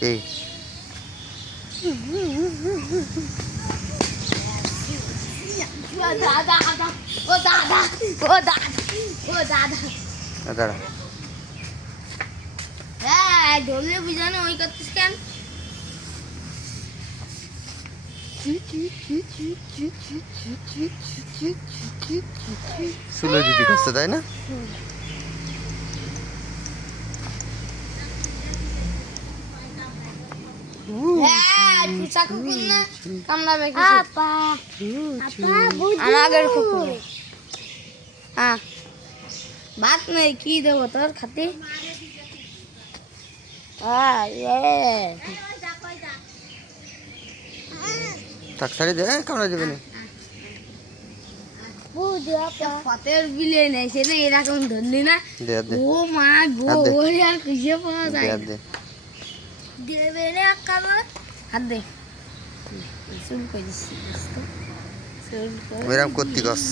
কি দাদা ও দাদা ও দাদা ও দাদা দাঁড়া হ্যাঁ ধরলে বুঝানো ওই করছিস কেন সুলো দিদি করছে তাই না? হ্যাঁ চুচা কুকুর না কামড়াবে কিছু আপা আপা আমাদের কুকুর হ্যাঁ ভাত নেই কি দেবো তোর খাতে তাক ছাড়ি দে কামড়া যাবে না। ফতের বিলে নেই সেটা এরকম ধরলি না দে দে ও মা গো হাত দে। ওরে আর খুঁজে পাওয়া যায় দে দেবে রে কামড় হাত দে চুল করে দিচ্ছি এরকম করতে করছে।